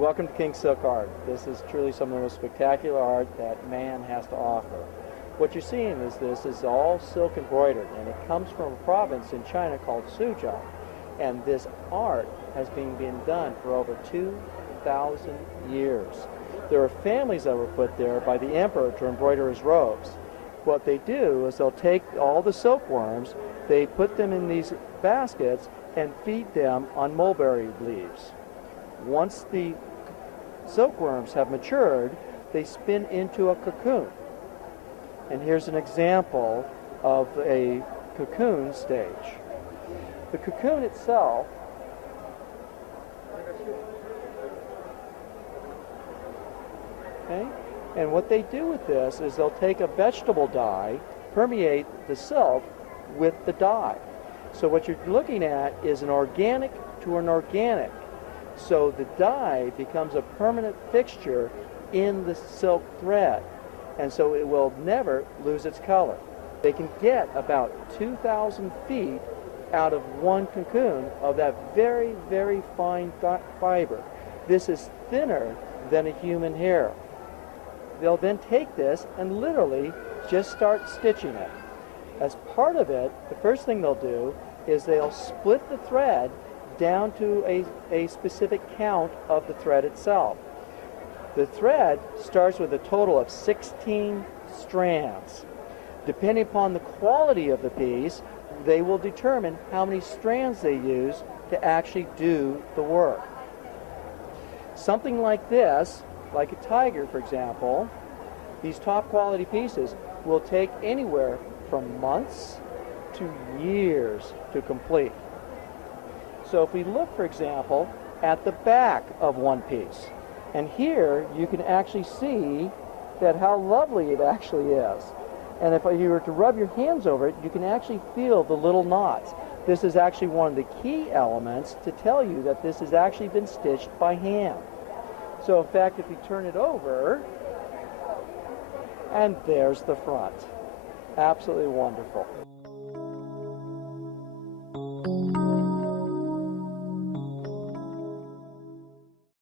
Welcome to King Silk Art. This is truly some of the most spectacular art that man has to offer. What you're seeing is this is all silk embroidered, and it comes from a province in China called Suzhou. And this art has been being done for over 2,000 years. There are families that were put there by the emperor to embroider his robes. What they do is they'll take all the silkworms, they put them in these baskets and feed them on mulberry leaves. Once the silkworms have matured, they spin into a cocoon. And here's an example of a cocoon stage. The cocoon itself and what they do with this is they'll take a vegetable dye, permeate the silk with the dye. So what you're looking at is an organic to an organic. So the dye becomes a permanent fixture in the silk thread, and so it will never lose its color. They can get about 2,000 feet out of one cocoon of that very, very fine fiber. This is thinner than a human hair. They'll then take this and literally just start stitching it. As part of it, the first thing they'll do is they'll split the thread down to a specific count of the thread itself. The thread starts with a total of 16 strands. Depending upon the quality of the piece, they will determine how many strands they use to actually do the work. Something like this, like a tiger for example, these top quality pieces will take anywhere from months to years to complete. So if we look, for example, at the back of one piece, and here you can actually see that how lovely it actually is. And if you were to rub your hands over it, you can actually feel the little knots. This is actually one of the key elements to tell you that this has actually been stitched by hand. So in fact, if you turn it over, and there's the front. Absolutely wonderful.